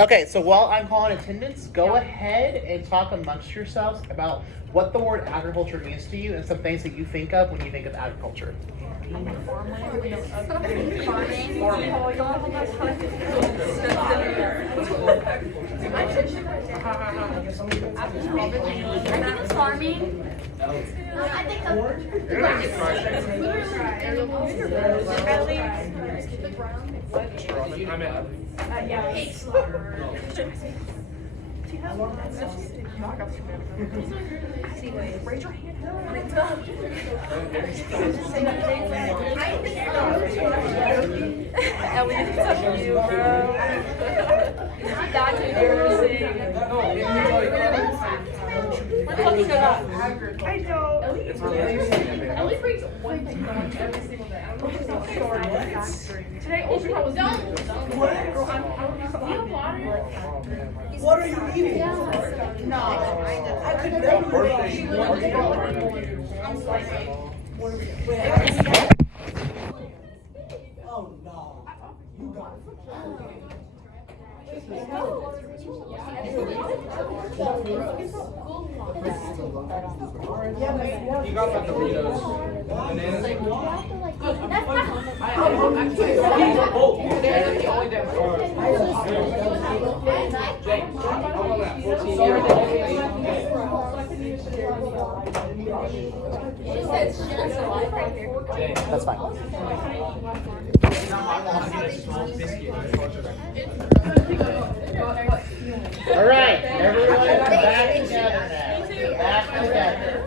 Okay, so while I'm calling attendance, go ahead and talk amongst yourselves about what the word agriculture means to you and some things that you think of when you think of agriculture. Farming. I think raise your hand. Ellie, it's up to you, bro. That's embarrassing. What the fuck is that? I don't. Ellie brings one thing every single day. I don't know if it's not today, Ultra was what? You have water? What are you eating? No. I could never She eat. I'm sorry. Oh no. You got it. You got the Doritos. Bananas. They're the only damn James, how about that? 14 years James. That's fine. All right, everyone back together now. Back together.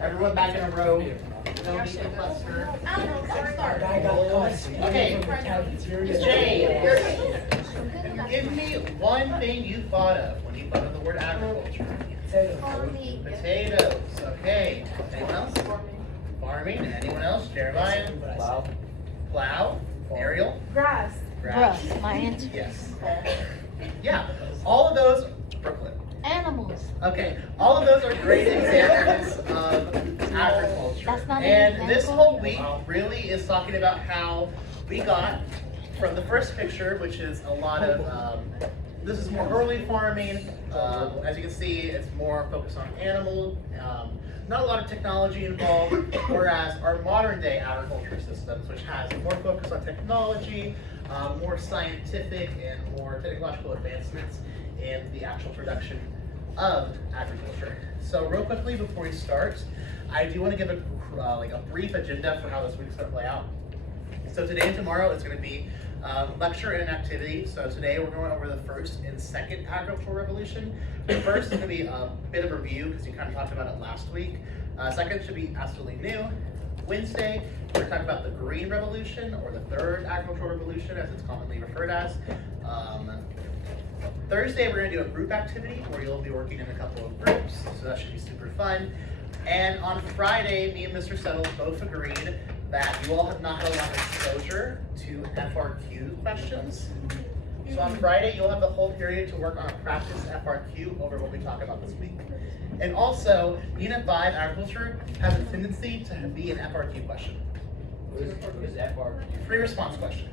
Everyone back in a row. No need to cluster. Okay, Jay, give me one thing you thought of when you thought of the word agriculture. Potatoes. Okay. Anyone else? Farming. Anyone else? Jeremiah? Plow. Ariel? Grass. Grass. My answer. Yes. Yeah. All of those. Brooklyn. Animals. Okay. All of those are great examples of agriculture. That's not And an this example. whole week really is talking about how we got from the first picture, which is a lot of. This is more early farming. As you can see, it's more focused on animal. Not a lot of technology involved, whereas our modern day agriculture systems, which has more focus on technology, more scientific and more technological advancements in the actual production of agriculture. So real quickly before we start, I do want to give a brief agenda for how this week's going to play out. So today and tomorrow is going to be lecture and an activity. So today we're going over the first and second agricultural revolution. The first is going to be a bit of a review because you kind of talked about it last week. Second should be absolutely new. Wednesday, we're talking about the Green Revolution, or the third agricultural revolution as it's commonly referred as. Thursday, we're going to do a group activity where you'll be working in a couple of groups, so that should be super fun. And on Friday, me and Mr. Settle both agreed that you all have not had a lot of exposure to FRQ questions. So on Friday, you'll have the whole period to work on a practice FRQ over what we talk about this week. And also, Unit 5 Agriculture has a tendency to be an FRQ question. What is FR? Free response question.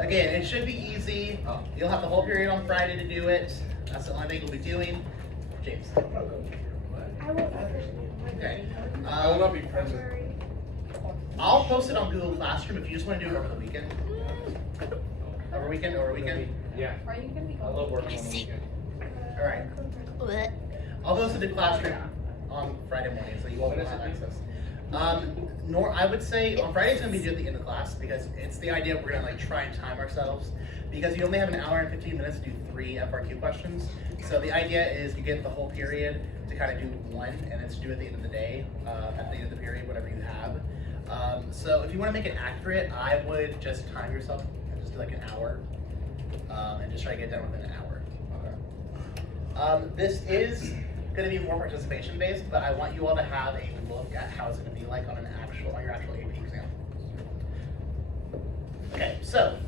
Again, it should be easy. You'll have the whole period on Friday to do it. That's the only thing we'll be doing. James. Okay. I will not be present. I'll post it on Google Classroom if you just want to do it over the weekend. Over weekend? Yeah. I love working on the weekend. All right. What? I'll post it to Classroom on Friday morning, so you all will have access. I would say on Friday it's gonna be due at the end of class because it's the idea we're gonna try and time ourselves because you only have an hour and 15 minutes to do 3 FRQ questions. So the idea is you get the whole period to kind of do one, and it's due at the end of the day, at the end of the period, whatever you have. So if you want to make it accurate, I would just time yourself and just do an hour, and just try to get it done within an hour. This is going to be more participation based, but I want you all to have a look at how it's going to be like on your actual AP exam. Okay, so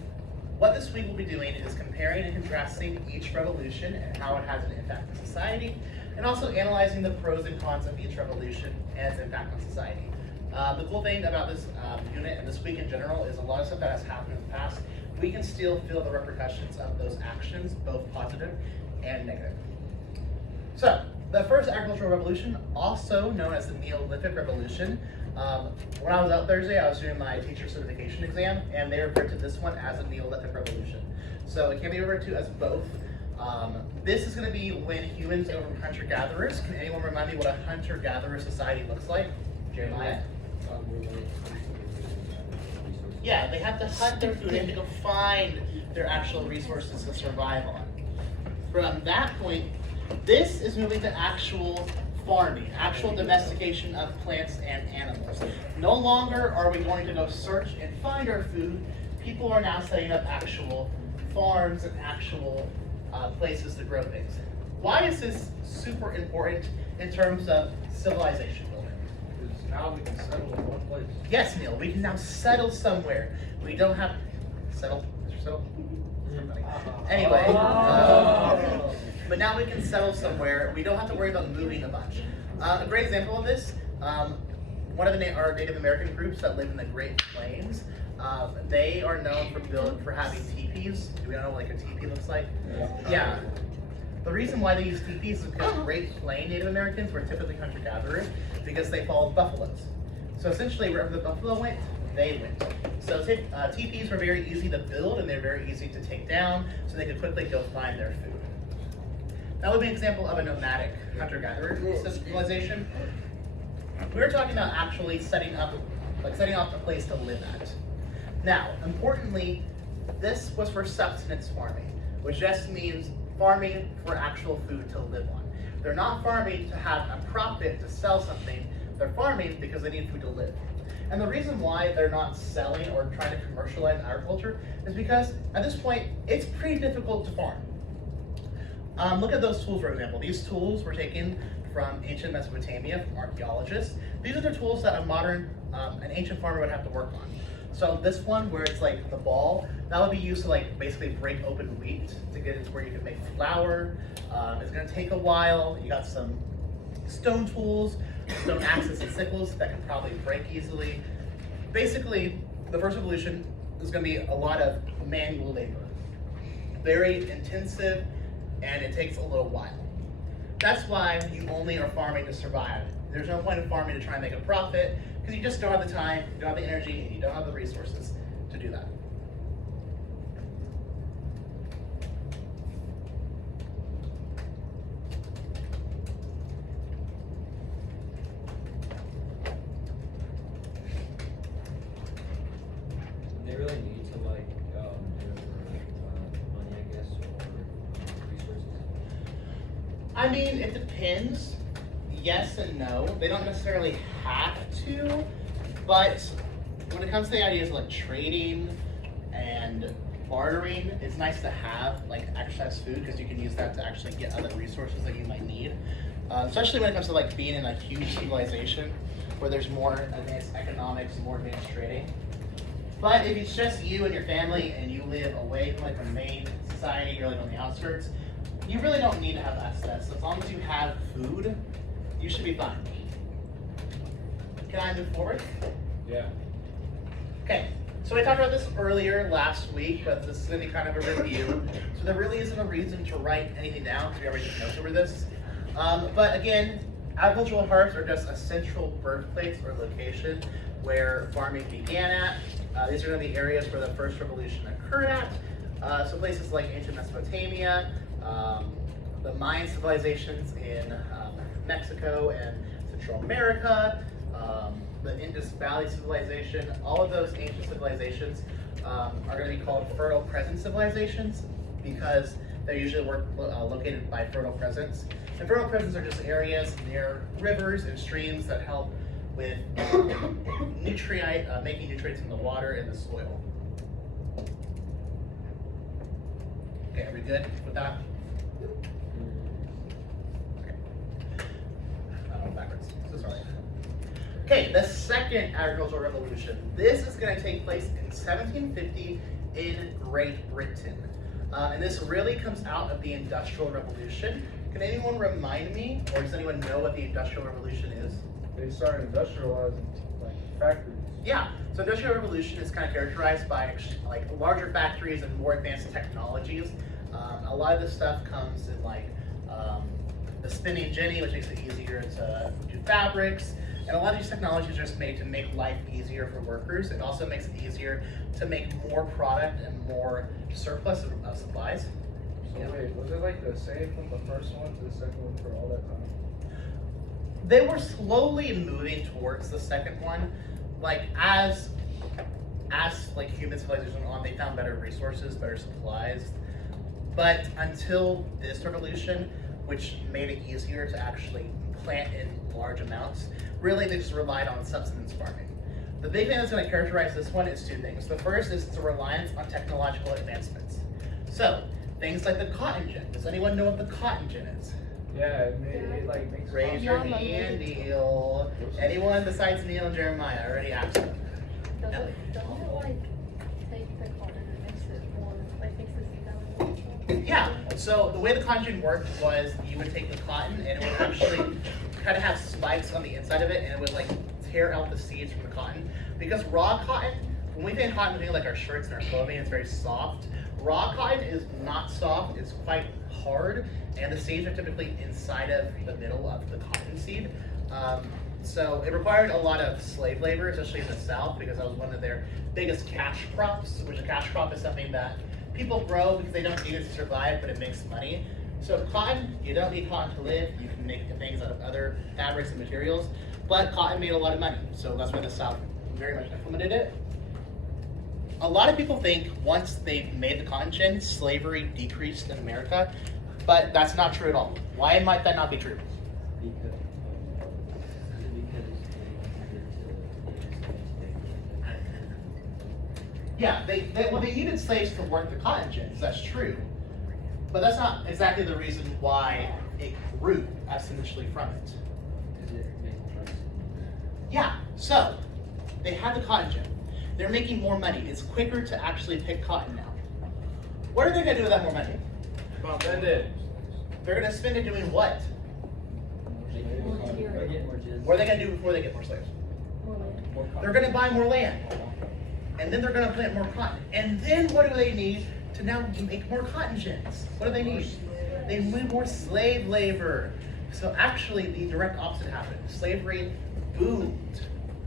what this week we'll be doing is comparing and contrasting each revolution and how it has an impact on society, and also analyzing the pros and cons of each revolution and its impact on society. The cool thing about this unit and this week in general is a lot of stuff that has happened in the past, we can still feel the repercussions of those actions, both positive and negative. So, the first agricultural revolution, also known as the Neolithic Revolution. When I was out Thursday, I was doing my teacher certification exam, and they referred to this one as a Neolithic Revolution. So it can be referred to as both. This is going to be when humans go from hunter-gatherers. Can anyone remind me what a hunter-gatherer society looks like? Jeremiah? Yeah, they have to hunt their food, they have to go find their actual resources to survive on. From that point, this is moving to actual farming, actual domestication of plants and animals. No longer are we going to go search and find our food. People are now setting up actual farms and actual places to grow things. Why is this super important in terms of civilization building? Because now we can settle in one place. Yes, Neil, we can now settle somewhere. We don't have settle. Anyway, but now we can settle somewhere. We don't have to worry about moving a bunch. A great example of this, one of our Native American groups that live in the Great Plains, they are known for having teepees. Do we know what like a teepee looks like? Yeah. The reason why they use teepees is because Great Plain Native Americans were typically hunter-gatherers because they followed buffaloes. So essentially, wherever the buffalo went, they went. So teepees were very easy to build and they're very easy to take down, so they could quickly go find their food. That would be an example of a nomadic hunter-gatherer civilization. We were talking about actually setting up a place to live at. Now, importantly, this was for subsistence farming, which just means farming for actual food to live on. They're not farming to have a profit to sell something. They're farming because they need food to live. And the reason why they're not selling or trying to commercialize agriculture is because at this point, it's pretty difficult to farm. Look at those tools, for example. These tools were taken from ancient Mesopotamia, from archaeologists. These are the tools that an ancient farmer would have to work on. So this one, where it's like the ball, that would be used to like basically break open wheat to get it to where you can make flour. It's gonna take a while. You got some stone tools, stone axes and sickles that can probably break easily. Basically, the first revolution is gonna be a lot of manual labor. Very intensive, and it takes a little while. That's why you only are farming to survive. There's no point in farming to try and make a profit, because you just don't have the time, you don't have the energy, and you don't have the resources to do that. They really need to like do it for money, I guess, or resources. I mean, it depends. Yes and no. They don't necessarily have to, but when it comes to the ideas of like trading and bartering, it's nice to have like excess food because you can use that to actually get other resources that you might need. Especially when it comes to like being in a huge civilization where there's more advanced economics, more advanced trading. But if it's just you and your family and you live away from like the main society, you're like on the outskirts, you really don't need to have access. As long as you have food, you should be fine. Can I move forward? Yeah. Okay, so we talked about this earlier last week, but this is going to be kind of a review. So there really isn't a reason to write anything down, because we already took notes over this. But again, agricultural hearths are just a central birthplace or location where farming began at. These are going to be areas where the first revolution occurred at. So places like ancient Mesopotamia, the Mayan civilizations in Mexico and Central America, the Indus Valley civilization, all of those ancient civilizations are going to be called fertile crescent civilizations because they're usually located by fertile crescents. And fertile crescents are just areas near rivers and streams that help with making nutrients in the water and the soil. Okay, are we good with that? Backwards. So sorry. Okay, the second agricultural revolution. This is going to take place in 1750 in Great Britain. And this really comes out of the Industrial Revolution. Can anyone remind me, or does anyone know what the Industrial Revolution is? They started industrializing like factories. Yeah, so Industrial Revolution is kind of characterized by like larger factories and more advanced technologies. A lot of this stuff comes in like the spinning jenny, which makes it easier to do fabrics. And a lot of these technologies are just made to make life easier for workers. It also makes it easier to make more product and more surplus of supplies. So Yeah. wait, was it like the same from the first one to the second one for all that time? They were slowly moving towards the second one. Like as like human civilization went on, they found better resources, better supplies. But until this revolution, which made it easier to actually plant in large amounts, really they just relied on subsistence farming. The big thing that's going to characterize this one is two things. The first is the reliance on technological advancements. So things like the cotton gin. Does anyone know what the cotton gin is? Yeah, it like makes Raise your hand, Neil. Anyone besides Neil and Jeremiah? I already asked them. Doesn't it like take the cotton and makes it more, like makes the seed out? Yeah, so the way the cotton gin worked was you would take the cotton and it would actually kind of have spikes on the inside of it, and it would like tear out the seeds from the cotton. Because raw cotton, when we think cotton, we think like our shirts and our clothing, it's very soft. Raw cotton is not soft, it's quite hard, and the seeds are typically inside of the middle of the cotton seed. So it required a lot of slave labor, especially in the South, because that was one of their biggest cash crops, which a cash crop is something that people grow because they don't need it to survive, but it makes money. So cotton, you don't need cotton to live. You can make things out of other fabrics and materials, but cotton made a lot of money. So that's why the South very much implemented it. A lot of people think once they made the cotton gin, slavery decreased in America, but that's not true at all. Why might that not be true? Yeah, they needed slaves to work the cotton gins, that's true. But that's not exactly the reason why it grew essentially from it. Yeah, so they had the cotton gin. They're making more money. It's quicker to actually pick cotton now. What are they gonna do with that more money? Spend it. They're gonna spend it doing what? What are they gonna do before they get more slaves? They're gonna buy more land. And then they're gonna plant more cotton. And then what do they need to now make more cotton gins? What do they need? They need more slave labor. So actually the direct opposite happened. Slavery boomed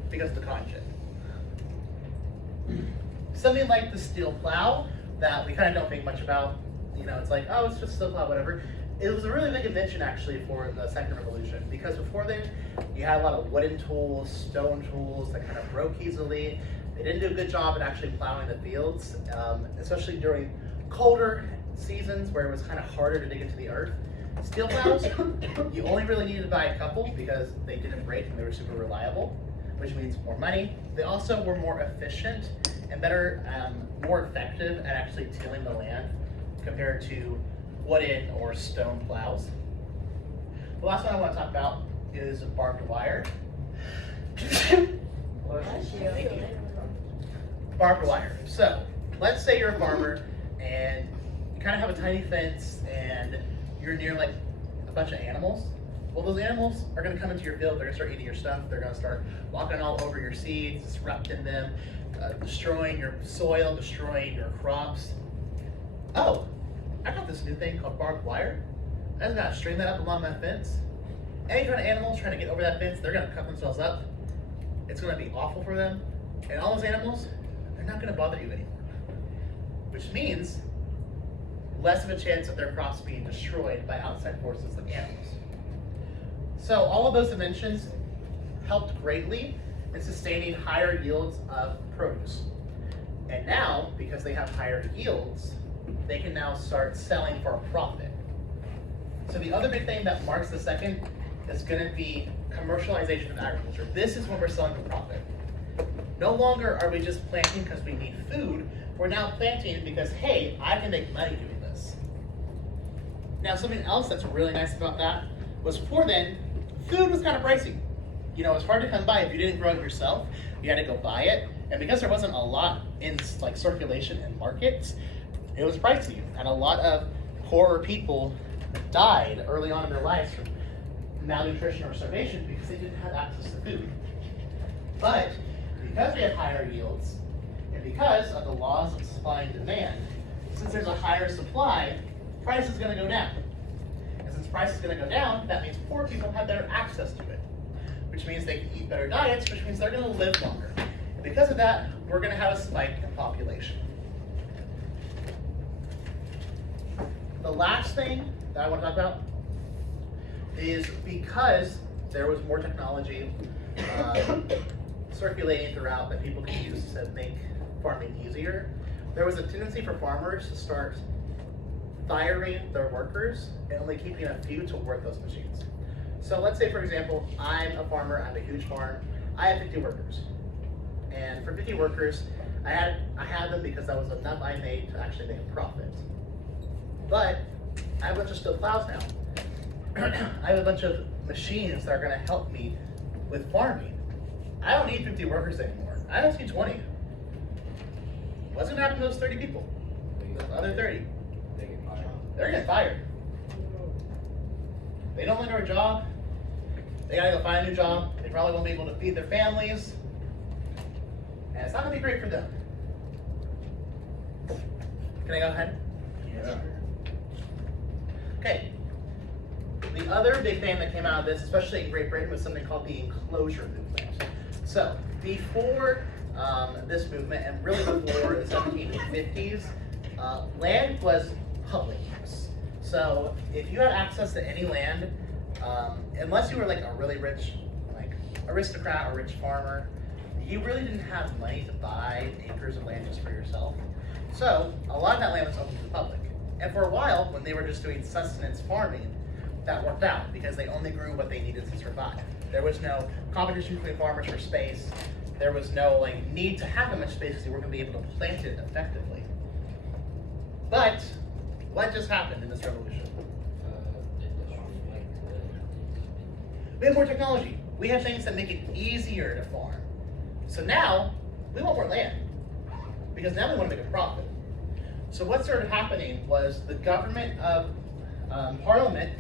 because of the cotton gin. Something like the steel plow that we kind of don't think much about. You know, it's like, oh, it's just a steel plow, whatever. It was a really big invention actually for the second revolution, because before then you had a lot of wooden tools, stone tools that kind of broke easily. They didn't do a good job at actually plowing the fields, especially during colder seasons where it was kind of harder to dig into the earth. Steel plows, you only really needed to buy a couple because they didn't break and they were super reliable, which means more money. They also were more efficient and better, more effective at actually tilling the land compared to wooden or stone plows. The last one I want to talk about is barbed wire. Thank you. Barbed wire. So, let's say you're a farmer and you kind of have a tiny fence and you're near like a bunch of animals. Well, those animals are going to come into your field, they're going to start eating your stuff, they're going to start walking all over your seeds, disrupting them, destroying your soil, destroying your crops. Oh, I got this new thing called barbed wire. I just got to string that up along my fence. Any kind of animals trying to get over that fence, they're going to cut themselves up. It's going to be awful for them. And all those animals, they're not going to bother you anymore. Which means less of a chance of their crops being destroyed by outside forces like animals. So all of those inventions helped greatly in sustaining higher yields of produce. And now, because they have higher yields, they can now start selling for a profit. So the other big thing that marks the second is going to be commercialization of agriculture. This is when we're selling for profit. No longer are we just planting because we need food. We're now planting because, hey, I can make money doing this. Now, something else that's really nice about that was before then, food was kind of pricey. You know, it was hard to come by. If you didn't grow it yourself, you had to go buy it. And because there wasn't a lot in like circulation in markets, it was pricey. And a lot of poorer people died early on in their lives from malnutrition or starvation because they didn't have access to food. But because we have higher yields, and because of the laws of supply and demand, since there's a higher supply, price is going to go down. And since price is going to go down, that means poor people have better access to it, which means they can eat better diets, which means they're going to live longer. And because of that, we're going to have a spike in population. The last thing that I want to talk about is because there was more technology circulating throughout that people could use to make farming easier, there was a tendency for farmers to start firing their workers and only keeping a few to work those machines. So let's say, for example, I'm a farmer, I have a huge farm, I have 50 workers. And for 50 workers, I had them because that was enough I made to actually make a profit. But I have a bunch of steel plows now. I have a bunch of machines that are gonna help me with farming. I don't need 50 workers anymore. I don't need 20. What's gonna happen to those 30 people? Those other 30? They get fired. They're gonna get fired. They don't like their job. They gotta go find a new job. They probably won't be able to feed their families. And it's not gonna be great for them. Can I go ahead? Yeah. Okay. The other big thing that came out of this, especially in Great Britain, was something called the enclosure movement. So before this movement, and really before the 1750s, land was public use. So if you had access to any land, unless you were like a really rich, like aristocrat or rich farmer, you really didn't have money to buy acres of land just for yourself. So a lot of that land was open to the public. And for a while, when they were just doing sustenance farming, that worked out because they only grew what they needed to survive. There was no competition between farmers for space. There was no like need to have that much space because you weren't going to be able to plant it effectively. But what just happened in this revolution? We have more technology. We have things that make it easier to farm. So now we want more land because now we want to make a profit. So what started happening was the government of Parliament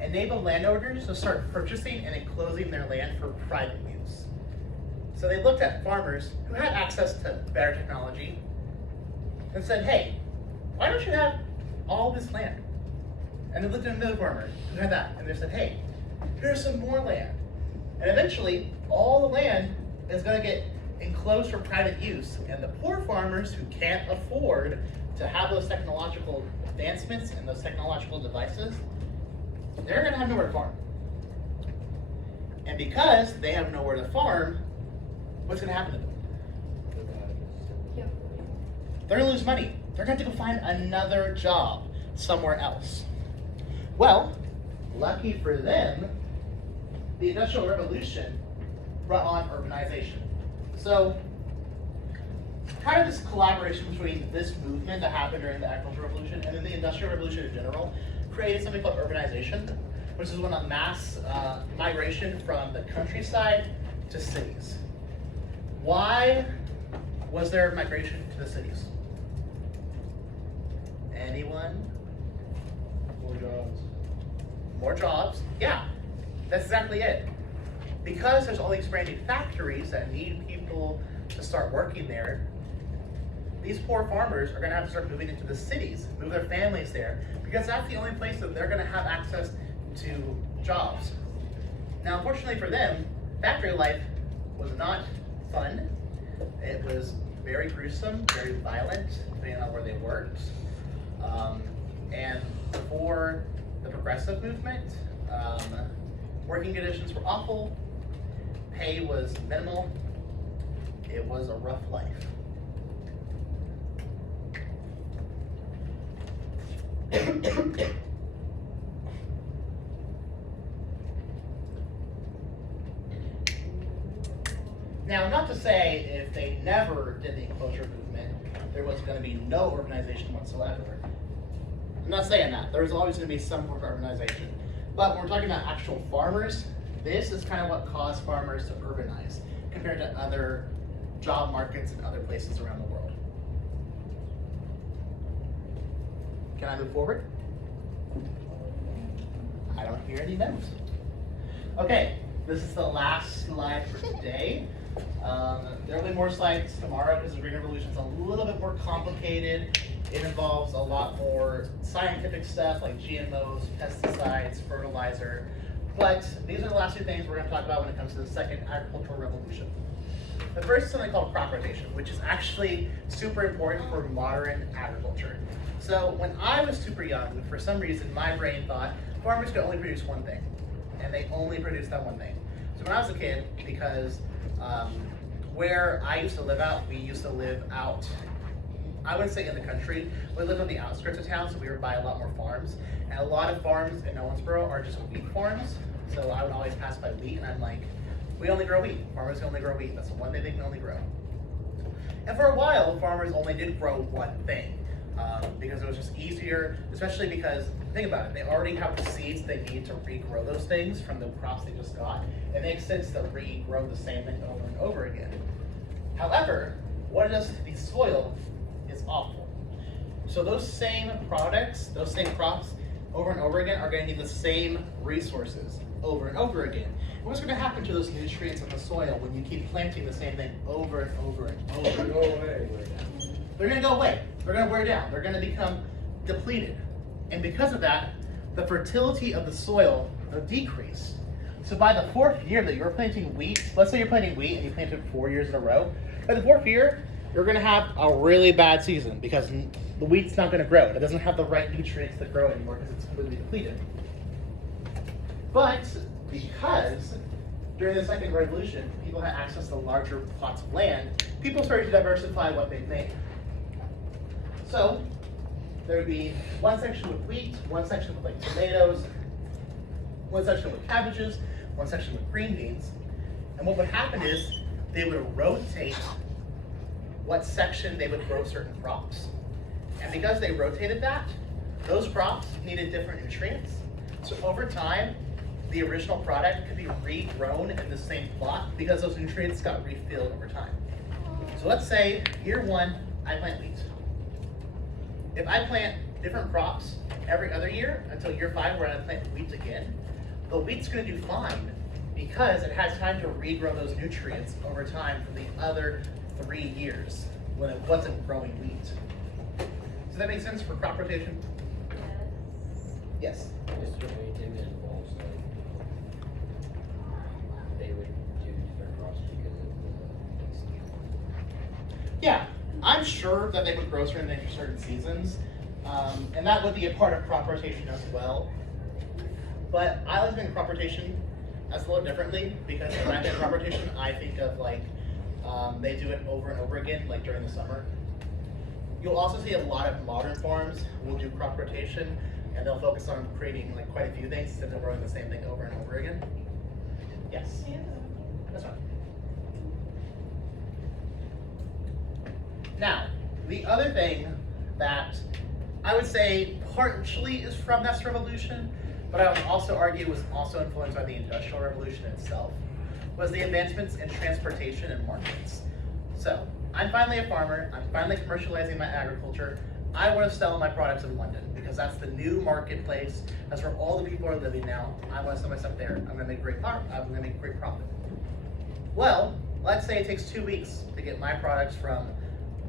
enabled landowners to start purchasing and enclosing their land for private use. So they looked at farmers who had access to better technology and said, hey, why don't you have all this land? And they looked at another farmer who had that, and they said, hey, here's some more land. And eventually, all the land is going to get enclosed for private use, and the poor farmers who can't afford to have those technological advancements and those technological devices, they're going to have nowhere to farm. And because they have nowhere to farm, what's going to happen to them? They're going to lose money. They're going to have to go find another job somewhere else. Well, lucky for them, the Industrial Revolution brought on urbanization. So, kind of this collaboration between this movement that happened during the Agricultural Revolution and then the Industrial Revolution in general created something called urbanization, which is when a mass migration from the countryside to cities. Why was there migration to the cities? Anyone? More jobs. More jobs? Yeah, that's exactly it. Because there's all these brand new factories that need people to start working there, these poor farmers are going to have to start moving into the cities, move their families there, because that's the only place that they're going to have access to jobs. Now, unfortunately for them, factory life was not fun. It was very gruesome, very violent, depending on where they worked. And before the progressive movement, working conditions were awful, pay was minimal, it was a rough life. Now, not to say if they never did the enclosure movement, there was going to be no urbanization whatsoever. I'm not saying that. There's always going to be some form of urbanization. But when we're talking about actual farmers, this is kind of what caused farmers to urbanize compared to other job markets in other places around the world. Can I move forward? I don't hear any no's. Okay, this is the last slide for today. There will be more slides tomorrow because the Green Revolution is a little bit more complicated. It involves a lot more scientific stuff like GMOs, pesticides, fertilizer. But these are the last two things we're going to talk about when it comes to the second agricultural revolution. The first is something called crop rotation, which is actually super important for modern agriculture. So when I was super young, for some reason, my brain thought farmers could only produce one thing, and they only produce that one thing. So when I was a kid, because where I used to live out, we used to live out, I wouldn't say in the country, we lived on the outskirts of town, so we were by a lot more farms. And a lot of farms in Owensboro are just wheat farms, so I would always pass by wheat, and I'm like, we only grow wheat. Farmers can only grow wheat. That's the one thing they can only grow. And for a while, farmers only did grow one thing because it was just easier, especially because, think about it, they already have the seeds they need to regrow those things from the crops they just got. It makes sense to regrow the same thing over and over again. However, what it does to the soil is awful. So those same products, those same crops, over and over again are going to need the same resources over and over again. And what's going to happen to those nutrients in the soil when you keep planting the same thing over and over and over? Go away. They're going to go away. They're going to wear down. They're going to become depleted. And because of that, the fertility of the soil will decrease. So by the fourth year that you're planting wheat, let's say you're planting wheat and you plant it 4 years in a row, by the fourth year, you're going to have a really bad season because the wheat's not going to grow. It doesn't have the right nutrients to grow anymore because it's completely depleted. But because during the second revolution, people had access to larger plots of land, people started to diversify what they made. So there would be one section with wheat, one section with like tomatoes, one section with cabbages, one section with green beans. And what would happen is they would rotate what section they would grow certain crops. And because they rotated that, those crops needed different nutrients. So over time, the original product could be regrown in the same plot because those nutrients got refilled over time. So let's say year one, I plant wheat. If I plant different crops every other year until year 5 where I plant wheat again, the wheat's going to do fine because it has time to regrow those nutrients over time for the other 3 years when it wasn't growing wheat. Does that make sense for crop rotation? Yes. Is there anything that involves like they would do different crops because of the Yeah, I'm sure that they would grow certain things for certain seasons, and that would be a part of crop rotation as well. But I like to think of crop rotation as a little differently because when I think crop rotation, I think of like they do it over and over again, like during the summer. You'll also see a lot of modern farms will do crop rotation, and they'll focus on creating like quite a few things instead of growing the same thing over and over again. Yes. That's right. Now, the other thing that I would say partially is from this revolution, but I would also argue was also influenced by the Industrial Revolution itself, was the advancements in transportation and markets. So, I'm finally a farmer, I'm finally commercializing my agriculture. I want to sell my products in London because that's the new marketplace. That's where all the people are living now. I want to sell my stuff there. I'm going to make great profit. I'm going to make great profit. Well, let's say it takes 2 weeks to get my products from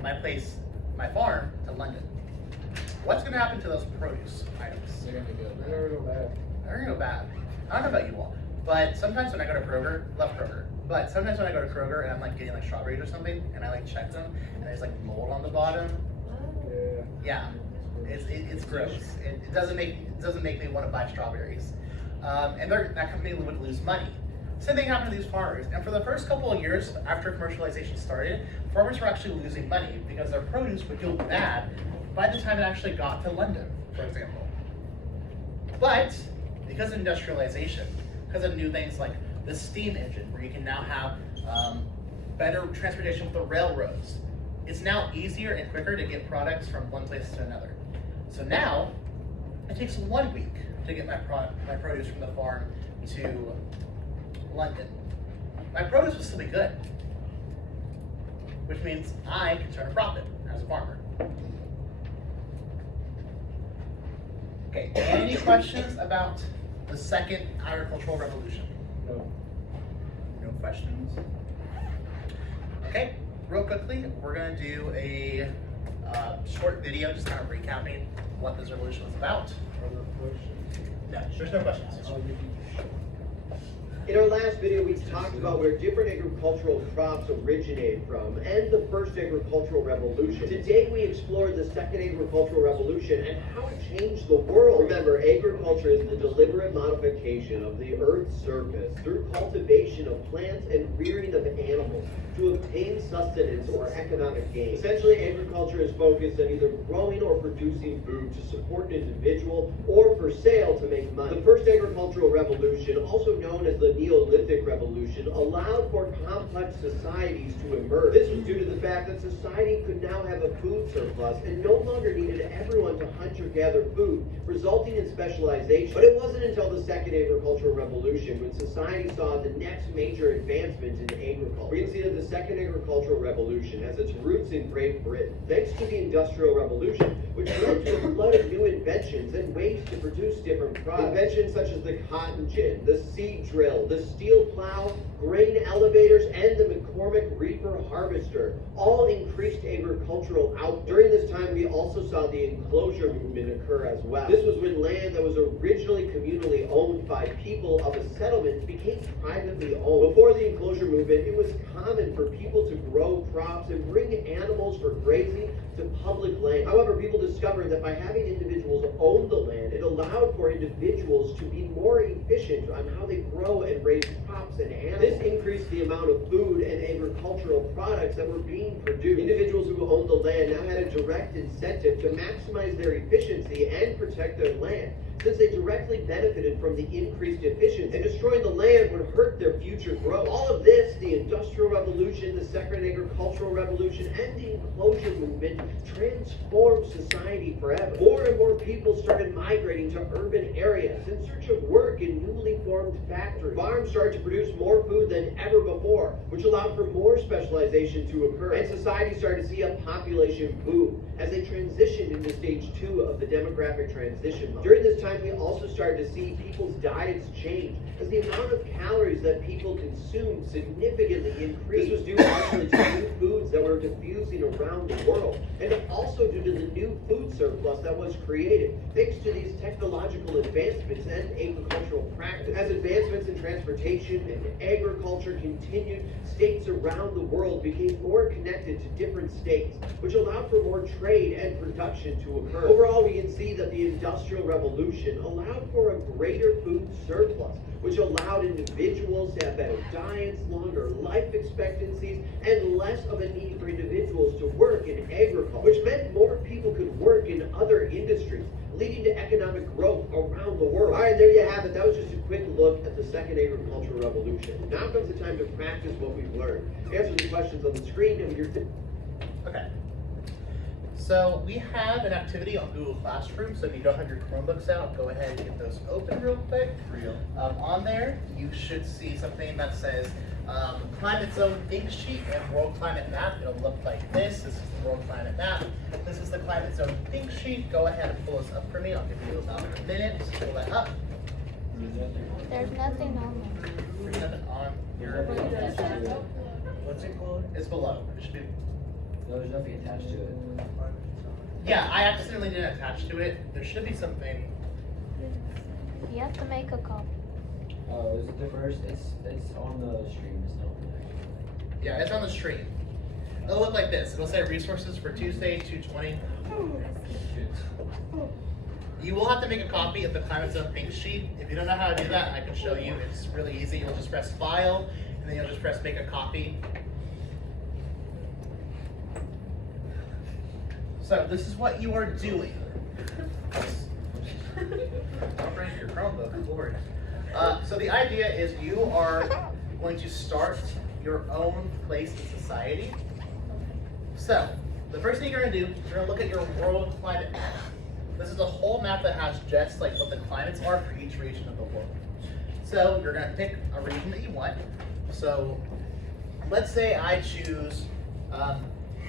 my place, my farm, to London. What's going to happen to those produce items? They're gonna go They're never go bad. They're going to go bad. I don't know about you all, but sometimes when I go to Kroger, love Kroger, but sometimes when I go to Kroger and I'm like getting like strawberries or something, and I like check them, and there's like mold on the bottom. Yeah. Yeah, it's gross. It doesn't make me want to buy strawberries, and that company would lose money. Same thing happened to these farmers, and for the first couple of years after commercialization started, farmers were actually losing money because their produce would go bad by the time it actually got to London, for example. But because of industrialization, because of new things like the steam engine, where you can now have better transportation with the railroads, it's now easier and quicker to get products from one place to another. So now, it takes 1 week to get my produce from the farm to London. My produce will still be good, which means I can turn a profit as a farmer. Okay, any questions about the second agricultural revolution? No. No questions? Okay, real quickly, we're gonna do a short video just kind of recapping what this revolution was about. Are there questions? No, there's no questions. In our last video, we talked about where different agricultural crops originated from and the first agricultural revolution. Today, we explore the second agricultural revolution and how it changed the world. Remember, agriculture is the deliberate modification of the Earth's surface through cultivation of plants and rearing of animals to obtain sustenance or economic gain. Essentially, agriculture is focused on either growing or producing food to support an individual or for sale to make money. The first agricultural revolution, also known as the Neolithic Revolution, allowed for complex societies to emerge. This was due to the fact that society could now have a food surplus and no longer needed everyone to hunt or gather food, resulting in specialization. But it wasn't until the second agricultural revolution when society saw the next major advancement in agriculture. We can see that the second agricultural revolution has its roots in Great Britain, thanks to the Industrial Revolution, which led to a flood of new inventions and ways to produce different products. Inventions such as the cotton gin, the seed drill, the steel plow, grain elevators, and the McCormick Reaper harvester all increased agricultural output. During this time, we also saw the enclosure movement occur as well. This was when land that was originally communally owned by people of a settlement became privately owned. Before the enclosure movement, it was common for people to grow crops and bring animals for grazing to public land. However, people discovered that by having individuals own the land, it allowed for individuals to be more efficient on how they grow and raise crops and animals. This increased the amount of food and agricultural products that were being produced. Individuals who owned the land now had a direct incentive to maximize their efficiency and protect their land, since they directly benefited from the increased efficiency, and destroying the land would hurt their future growth. All of this, the Industrial Revolution, the Second Agricultural Revolution, and the enclosure movement transformed society forever. More and more people started migrating to urban areas in search of work in newly formed factories. Farms started to produce more food than ever before, which allowed for more specialization to occur, and society started to see a population boom as they transitioned into stage 2 of the demographic transition mode. During this time, we also started to see people's diets change as the amount of calories that people consumed significantly increased. This was due partially to new foods that were diffusing around the world, and also due to the new food surplus that was created thanks to these technological advancements and agricultural practice. As advancements in transportation and agriculture continued, states around the world became more connected to different states, which allowed for more trade and production to occur. Overall, we can see that the Industrial Revolution allowed for a greater food surplus, which allowed individuals to have better diets, longer life expectancies, and less of a need for individuals to work in agriculture, which meant more people could work in other industries, leading to economic growth around the world. All right, there you have it. That was just a quick look at the second agricultural revolution. Now comes the time to practice what we've learned. Answer the questions on the screen and your Okay. So we have an activity on Google Classroom, so if you don't have your Chromebooks out, go ahead and get those open real quick. On there, you should see something that says Climate Zone Think Sheet and World Climate Map. It'll look like this. This is the World Climate Map. This is the Climate Zone Think Sheet. Go ahead and pull this up for me. I'll give you about a minute to pull that up. There's nothing on there. There's nothing on your. What's it called? It's below. It should be. No, there's nothing attached to it. Yeah, I accidentally didn't attach to it. There should be something. You have to make a copy. Oh, is it the first? It's on the stream. It's not on the Yeah, it's on the stream. It'll look like this. It'll say resources for Tuesday, 2/20. You will have to make a copy of the Climate Zone Think Sheet. If you don't know how to do that, I can show you. It's really easy. You'll just press File, and then you'll just press Make a Copy. So this is what you are doing. Don't break your Chromebook, Lord. So the idea is you are going to start your own place in society. So the first thing you're going to do, you're going to look at your world climate map. This is a whole map that has just like what the climates are for each region of the world. So you're going to pick a region that you want. So let's say I choose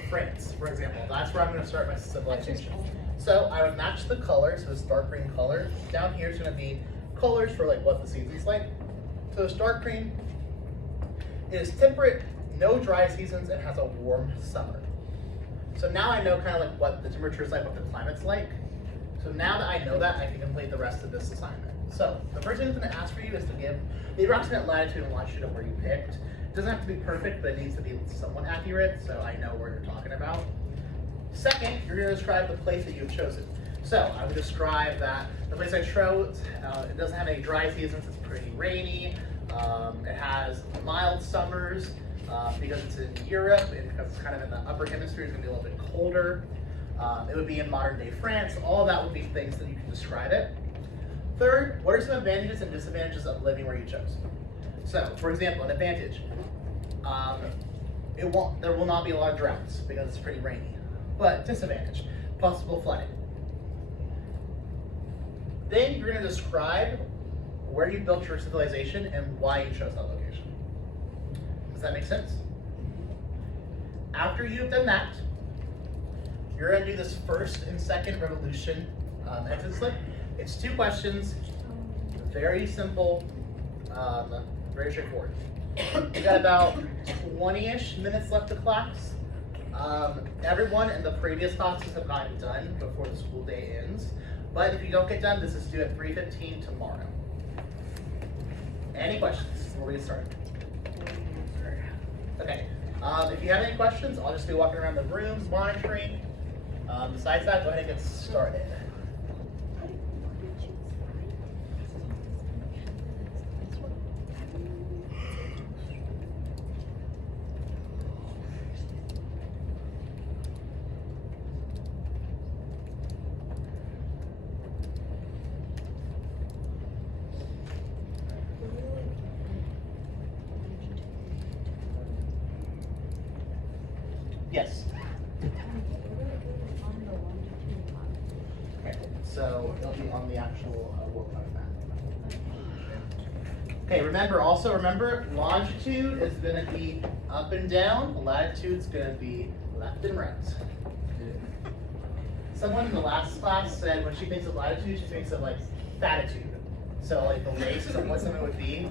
France, for example. That's where I'm going to start my civilization. So I would match the colors, so this dark green color. Down here is going to be colors for like what the season's like. So this dark green is temperate, no dry seasons, and has a warm summer. So now I know kind of like what the temperature is like, what the climate's like. So now that I know that, I can complete the rest of this assignment. So the first thing it's going to ask for you is to give the approximate latitude and longitude of where you picked. It doesn't have to be perfect, but it needs to be somewhat accurate, so I know where you're talking about. Second, you're going to describe the place that you've chosen. So I would describe that the place I chose, it doesn't have any dry seasons, it's pretty rainy, it has mild summers, because it's in Europe, and because it's kind of in the upper hemisphere, it's going to be a little bit colder. It would be in modern day France. All of that would be things that you can describe it. Third, what are some advantages and disadvantages of living where you chose? So, for example, an advantage, there will not be a lot of droughts because it's pretty rainy. But disadvantage, possible flooding. Then you're going to describe where you built your civilization and why you chose that location. Does that make sense? After you've done that, you're going to do this first and second revolution exit slip. It's 2 questions, very simple, very straightforward. We've got about 20-ish minutes left of class. Everyone in the previous classes have gotten done before the school day ends. But if you don't get done, this is due at 3:15 tomorrow. Any questions before we get started? Okay. If you have any questions, I'll just be walking around the rooms, monitoring. Besides that, go ahead and get started. Yes. Okay, so it'll be on the actual workbook map. Okay, remember, longitude is going to be up and down, latitude is going to be left and right. Someone in the last class said when she thinks of latitude, she thinks of like fatitude. So like the waist of what something would be.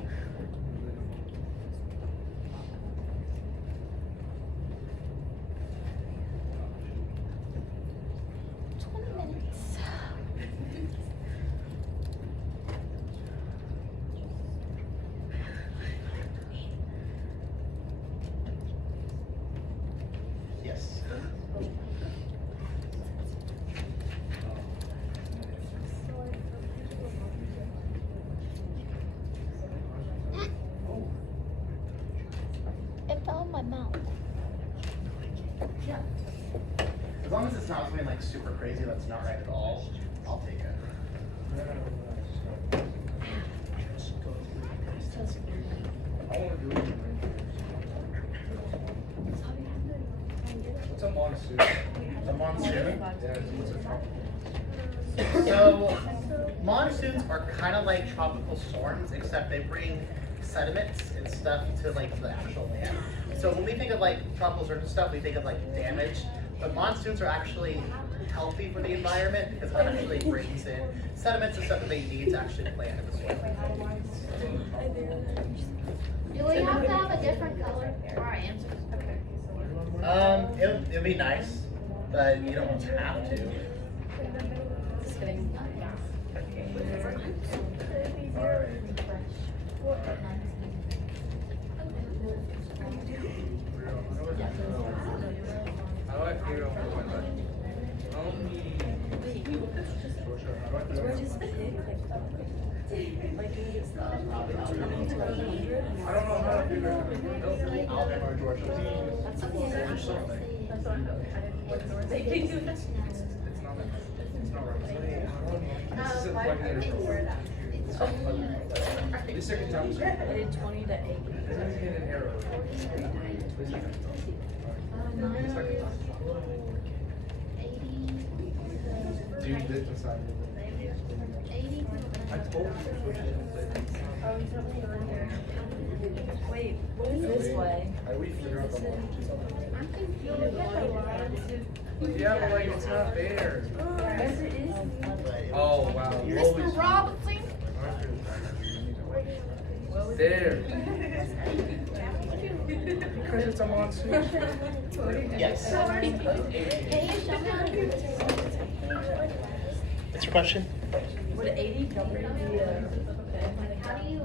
Yes. It fell in my mouth. Yeah. As long as it's not something like super crazy that's not right at all, I'll take it. What's a monsoon? A monsoon. Yeah, what's a tropical? So monsoons are kind of like tropical storms, except they bring sediments and stuff to like the actual land. So when we think of like tropical storms and stuff, we think of like damage. But monsoons are actually healthy for the environment because it actually brings in sediments and stuff that they need to actually plant in the soil. Do we have to have a different color for our answers? It'd be nice, but you don't have to. Just kidding. How do I figure out what my life? I don't know how to figure it out. Alabama or Georgia. It's not right. It's not This isn't plugging in. The second time was good. I did 20 to 8. Let's get an arrow. Dude, this inside. I told you. Wait, what is this way? I we figure out the longitude. I'm confused. Yeah, but like it's not there. Yes, it is. Oh wow. Mr. Robinson? There. Because it's a monsoon. Yes. Can you show me how to do this? What's your question? Would 80 double be How do you?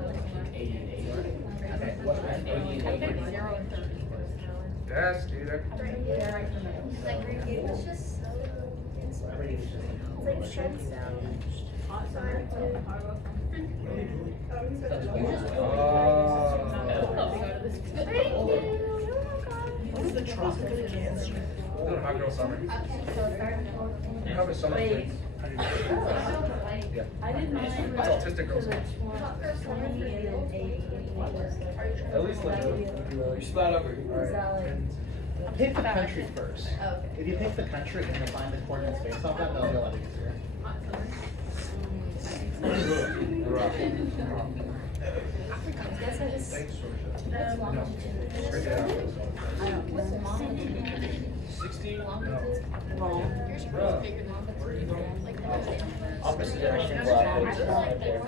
zero and 30? Yes, dude. Like, it's just so. It's like sheds down. Thank you. What's the Tropic of Cancer? Doing hot girl summer. Okay, so You have a summer Wait. thing. Yeah. I didn't know. It's autistic girls. At At least let me. You splat over. Pick the country first. Okay. If you pick the country and then find the coordinates based off that, that'll be a lot easier. Thanks, Georgia. What's longitude? 60? Wrong. Opposite direction.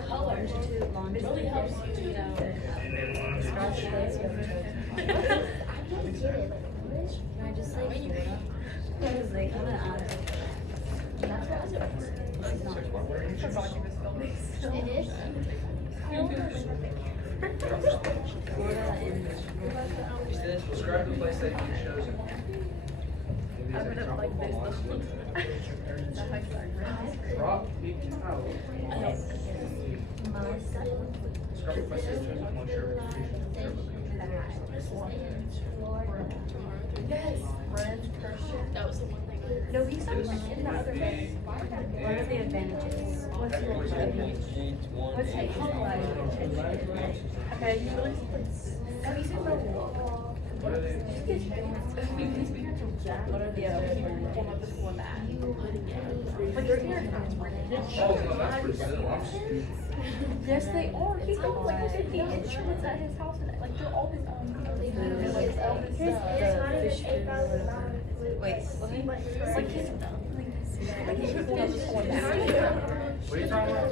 Colors too long. It really helps you to know. I can't get it. Like, English? Can I just say Florida? Because they kind of add. That's what I was. It's not. It is? Florida and. Describe the place that you've chosen. I'm gonna like this. Rock, big tower. My son. Describe the place that you've chosen. What's your Yes. That was the one thing. No, he's not in the other bed. What are the advantages? What's the What's the Okay, you really. No, he's in the wall. What are they? What are the other advantages? But they're here. Oh, no, that's Brazil. Yes, they are. He's got like his instruments at his house, and like they're all his own. Wait, Like his. What are you talking about?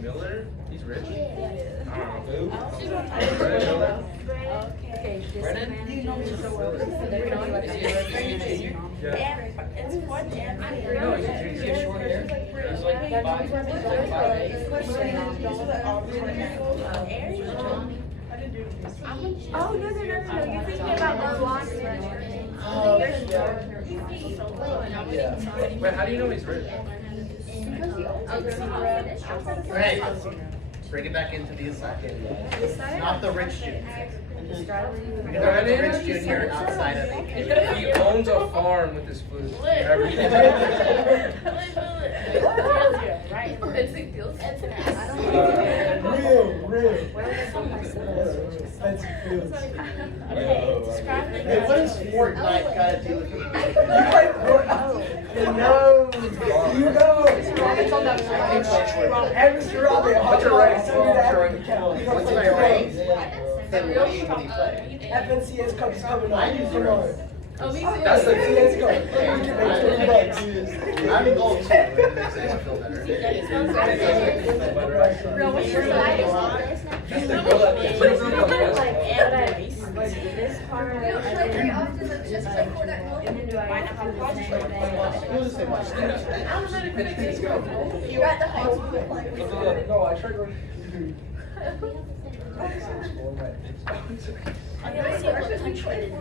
Miller? He's rich? I don't know. Brandon Miller? okay, disadvantages. Yeah. It's one No, he's a He junior. has short hair. He's like 5'8". Oh, no, you're thinking about blonde. Wait, how do you know he's rich? Right. Bring it back into the second. Not the rich junior. We can talk about the rich junior outside of the. He owns a farm with his food. Every day. Right. Real. Expensive fields. Hey, what does Fortnite gotta do with You it? play Fortnite? No. You know. It's on that side. Every Strawberry. What's your rank? Send me that account. What's my rank? Then what do you play? FNCS Cup is coming up. I do Come on. That's the FNCS Cup. You can make $20. I'm gold too. It makes it feel better. Real, what's your size? This part, and then do I have to do the same thing? We'll just say watch this. You got the high school. No, I tried to. I never see what country it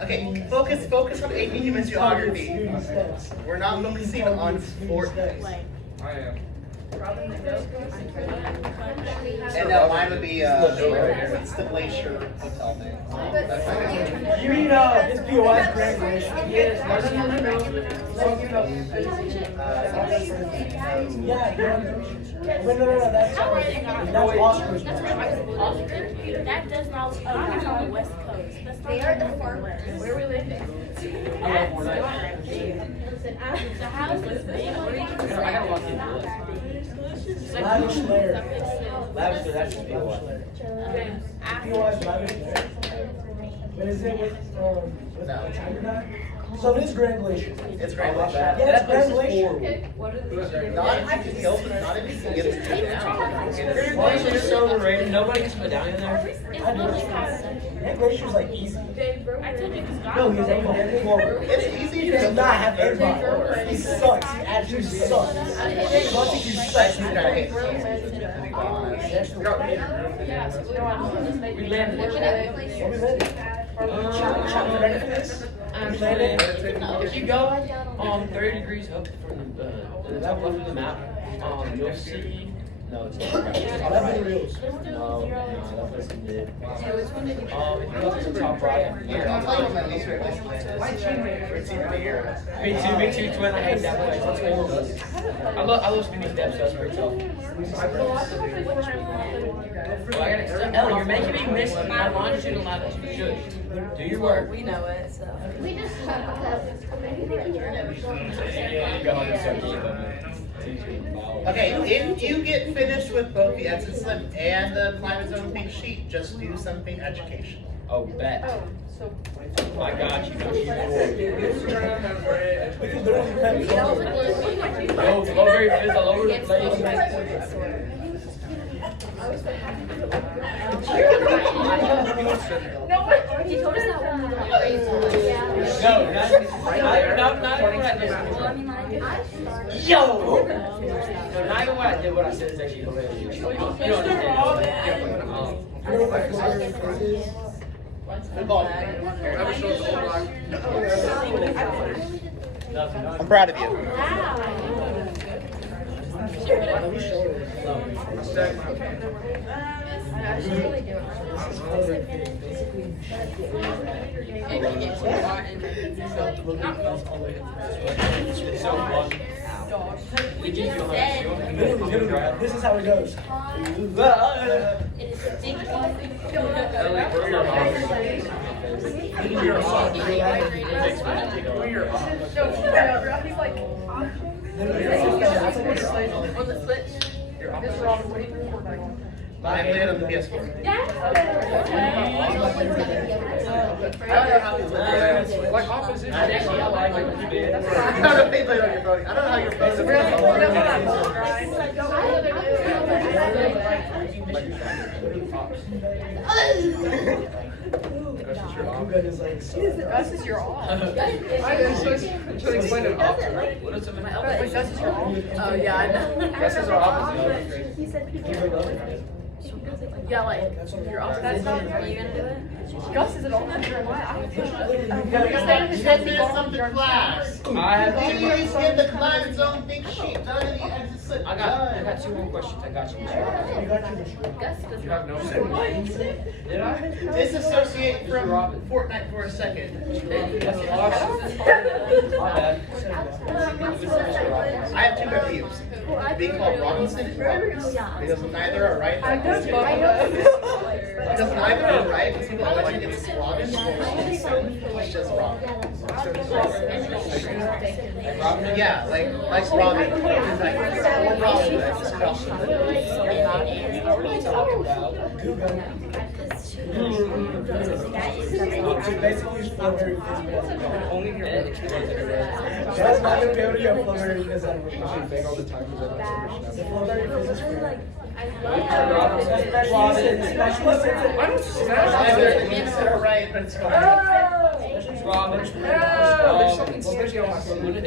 Okay, focus on AP Human Geography. We're not focusing on Fortnite. I am. And mine would be it's the Glacier Hotel thing. That's my name. You mean his POS graduation? Yeah, no, that's Oscar's. That does not that's on the West Coast. They are the far west. Where we live the house is big. I got lost in Lavish Lair. Lavender, that's just POI. POS Lavish Lair. But is it with No. So it is Grand Glacier. It's Grand Glacier. Yeah, it's Grand Glacier. Not if you can help it, not if you can get it to down. Grand Glacier's so overrated. Nobody gets medallion there. Grand Glacier's like easy. I told you this guy. No, he's a It's easy He to does not have airbot. He sucks. He actually sucks. Once he sucks, he's Right. We landed it. What we landed? You ready for this? We landed. If you go 30 degrees up from the top left of the map, you'll see. No, it's not right. It's Oh, top that'd right. be reals. No, that person did. If you go to the top right, Here, I'll tell you what my least favorite place to land is. It's right here. Me too, twin. I hate that place. It's horrible. I love spinning steps, so that's pretty tough. Well, I gotta accept. Ellie, you're making me miss my longitudinal line. You should. Do your work. We know it, so. We just Okay, if you get finished with both the exit slip and the climate zone pink sheet, just do something educational. Oh, bet. Oh my God, you know you We can literally pet Yo, Flowberry Fizz all over the place. He told us that when we were raised. No, not even what I did. Yo! No, not even what I did. What I said is actually hilarious. You don't understand. I'm proud of you. This is how it goes. On the switch. This Robin, what do you think? I played on the PS4. Yeah. I don't know how people play. Like opposition. I actually like it. I don't know if you played on your phone. I don't know how your Kuga is like so. Gus is your all. I just should explain it opposite. What is it? Wait, Gus is your all? Oh, yeah, I know. This is our opposite. He said people. Yeah, like, your all. That's not, are you gonna do it? Gus is it all? You're in my, I don't You guys made something to class. I have two more. Please get the climate zone pink sheet done in the exit slip. I got two more questions. I got you. You got your Gus does You have no. Did I? Disassociate from Fortnite for a second. My bad. I have two reviews. Being called Robinson and Robbins. Because neither are right. Because neither are right. Because people always think it's Robbins. It's just Robin. Yeah, like Robin. Like Robin. That's just caution. basically Flowberry Fizz. Only here. That's not gonna be able to get Flowberry Fizz out of I should bang all the time because I don't The understand. Flowberry Fizz is free. I don't Neither the means that are right, but it's fine. Robin. There's something sketchy on my phone. What did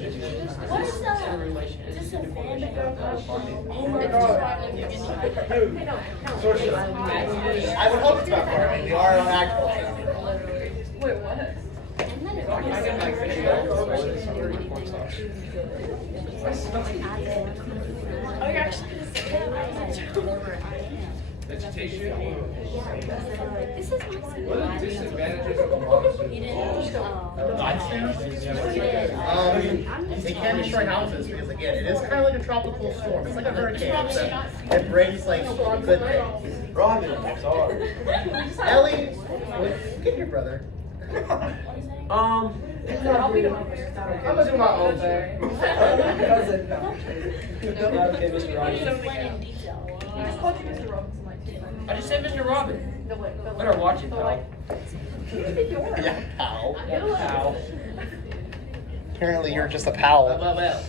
you do? What is In relation. just a fan Oh my god. I would hope it's not farming. They are on actual. Wait, what? I can like finish that. Oh, you're actually Vegetation. This is my What are the disadvantages of a monsoon? They can destroy houses because again, it is kind of like a tropical storm. It's like a hurricane, except it brings like good things. Robin, sorry. Ellie, get your brother. I'll be the one here. I'm gonna do my own thing. Okay, Mr. Robin. He just called you Mr. Robinson like 2 times. I just said Mr. Robin. Better watch it, pal. Yeah, pal. Yeah, pal. Apparently you're just a pal. Well.